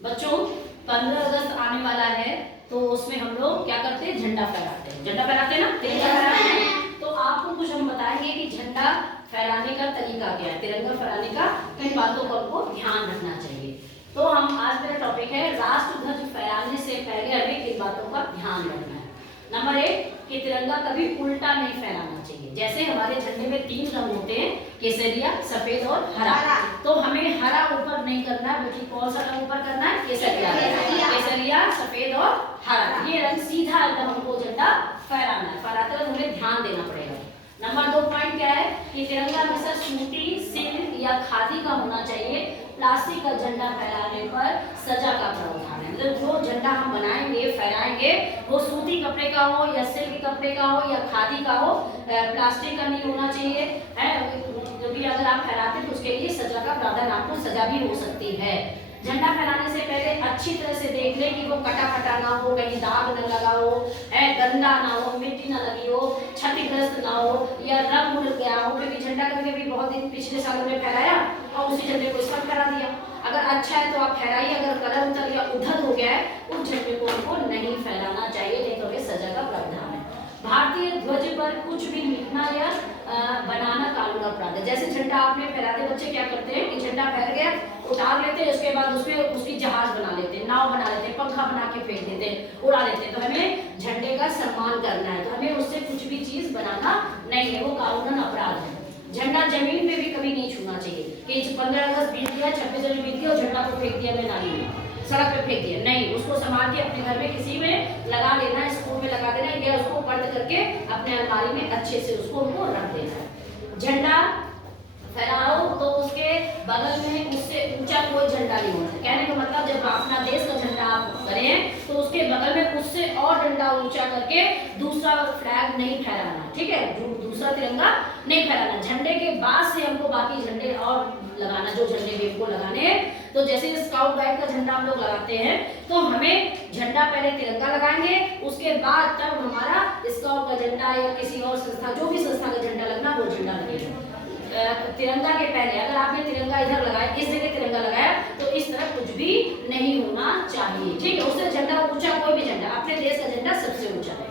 बच्चों 15 अगस्त आने वाला है तो उसमें हम लोग क्या करते हैं, झंडा फहराते हैं। झंडा फहराते हैं ना, तिरंगा फहराते हैं। तो आपको कुछ हम बताएंगे कि झंडा फहराने का तरीका क्या है, तिरंगा फहराने का किन बातों का हमको ध्यान रखना चाहिए। तो हम आज मेरा टॉपिक है राष्ट्र ध्वज फहराने से पहले हमें किन बातों का ध्यान रखना है। नंबर 1 कि तिरंगा कभी उल्टा नहीं फहराना चाहिए। जैसे हमारे झंडे में 3 रंग होते हैं, केसरिया, सफेद और हरा। तो हमें हरा ऊपर नहीं करना है, बल्कि कौन सा रंग ऊपर करना है, केसरिया। केसरिया, सफेद और हरा, ये रंग सीधा एकदम हमको झंडा फहराना है। फहराते वक्त हमें ध्यान देना पड़ेगा। नंबर 2 पॉइंट क्या है कि तिरंगा हमेशा सूती, सिल्क या खादी का होना चाहिए। प्लास्टिक का झंडा फहराने पर सजा का प्रावधान है। मतलब जो झंडा हम बनाएंगे, फहराएंगे, वो सूती कपड़े का हो या सिल्क कपड़े का हो या खादी का हो, प्लास्टिक का नहीं होना चाहिए है, क्योंकि अगर आप फहराते तो उसके लिए सजा का प्रावधान, आपको सजा भी हो सकती है। झंडा फहराने से पहले अच्छी तरह से देख ले कि वो कटा फटा ना हो, कहीं दाग न लगा हो, गंदा ना हो, मिट्टी ना लगी हो, क्षतिग्रस्त ना हो या रंग उड़ गया हो। क्योंकि झंडा कभी कभी बहुत दिन पिछले सालों में फहराया और उसी झंडे को इस पर फहरा दिया। अगर अच्छा है तो आप फहराइए, अगर कलर उतर या उधर हो गया है उस झंडे को हमको नहीं फहराना चाहिए, नहीं तो हमें सजा का प्रावधान है। भारतीय ध्वज पर कुछ भी लिखना या बनाना कानून अपराध है। जैसे झंडा आपने फहराते, बच्चे क्या करते हैं कि झंडा फहर गया, उतार लेते हैं, उसके बाद उसमें उसकी जहाज बना लेते हैं, नाव बना लेते हैं, पंखा बना के फेंक देते हैं, उड़ा देते हैं। तो हमें झंडे का सम्मान करना है, तो हमें उससे कुछ भी चीज बनाना नहीं है, वो कानूनन अपराध है। झंडा जमीन में भी कभी नहीं छूना चाहिए कि 15 अगस्त बीत गया, 26 जनवरी बीत गया और झंडा को फेंक दिया मैं नाली में, सड़क पे फेंक दिया, नहीं, उसको संभाल के अपने घर में किसी में लगा लेना है, स्कूल में लगा देना है, या उसको पर्द करके अपने अलमारी में अच्छे से उसको रख देना है। झंडा फहराओ तो उसके बगल में उससे ऊंचा कोई झंडा नहीं होना है। कहने का मतलब जब अपना देश का झंडा आप करें तो उसके बगल में उससे और डंडा ऊंचा करके दूसरा फ्लैग नहीं फहराना, ठीक है, दूसरा तिरंगा नहीं फहराना। झंडे के बाद से हमको बाकी झंडे और लगाना, जो झंडे भी हमको लगाने हैं। तो जैसे स्काउट गाइड का झंडा हम लोग लगाते हैं तो हमें झंडा पहले तिरंगा लगाएंगे, उसके बाद तब हमारा स्काउट का झंडा या किसी और संस्था, जो भी संस्था का झंडा लगना वो झंडा लगेगा। तिरंगा के पहले अगर आपने तिरंगा इधर लगाया, इस जगह तिरंगा लगाया, तो इस तरह कुछ भी नहीं होना चाहिए, ठीक है। उससे झंडा ऊंचा, कोई भी झंडा, अपने देश का झंडा सबसे ऊंचा है।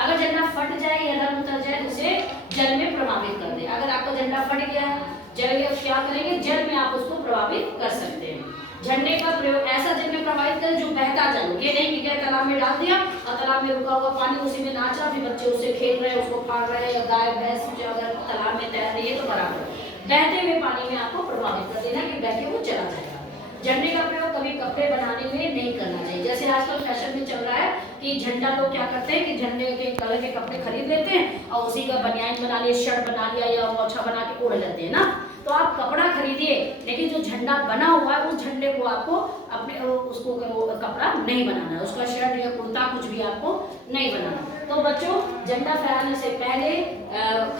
अगर झंडा फट जाए या रंग उतर जाए तो उसे जल में प्रभावित कर दे। अगर आपका झंडा फट गया, जल गया, क्या करेंगे, जल में आप उसको प्रभावित कर सकते हैं। झंडे का प्रयोग ऐसा जल में प्रभावित करें जो बहता जल, ये नहीं कि क्या तालाब में डाल दिया और तालाब में रुका हुआ पानी उसी में नाच रहा, फिर बच्चे उससे खेल रहे हैं, उसको फाड़ रहे हैं, या गाय भैंस अगर तालाब में तैर रही है तो बराबर बहते हुए पानी में आपको प्रभावित कर देना कि बह के वो चला जाएगा। झंडे का प्रयोग कभी कपड़े बनाने में नहीं करना चाहिए। जैसे आजकल फैशन में चल रहा है कि झंडा लोग क्या करते हैं कि झंडे के कलर के कपड़े खरीद लेते हैं और उसी का बनियान बना लिया, शर्ट बना लिया या मोछा बना के ओढ़ लेते हैं ना। तो आप कपड़ा खरीदिए, लेकिन जो झंडा बना हुआ है उस झंडे को आपको अपने उसको कपड़ा नहीं बनाना है, उसका शर्ट या कुर्ता कुछ भी आपको नहीं बनाना। तो बच्चों झंडा फहराने से पहले,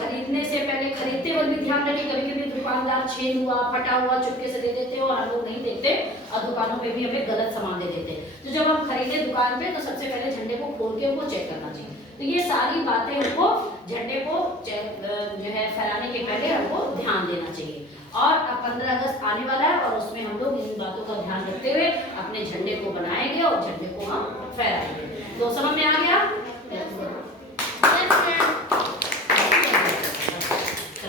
खरीदने से पहले, खरीदते वक्त भी ध्यान रखें, कभी कभी दुकानदार छेद हुआ, फटा हुआ चुपके से दे देते हैं और हम लोग नहीं देखते और दुकानों पे भी हमें गलत सामान दे देते हैं। तो जब हम खरीदे दुकान पे तो सबसे पहले झंडे को खोल के उनको चेक करना चाहिए। तो ये सारी बातें हमको झंडे को जो है फहराने के पहले हमको ध्यान देना चाहिए। और अब 15 अगस्त आने वाला है और उसमें हम लोग इन बातों का ध्यान रखते हुए अपने झंडे को बनाएंगे और झंडे को हम फहराएंगे। तो समझ में आ गया?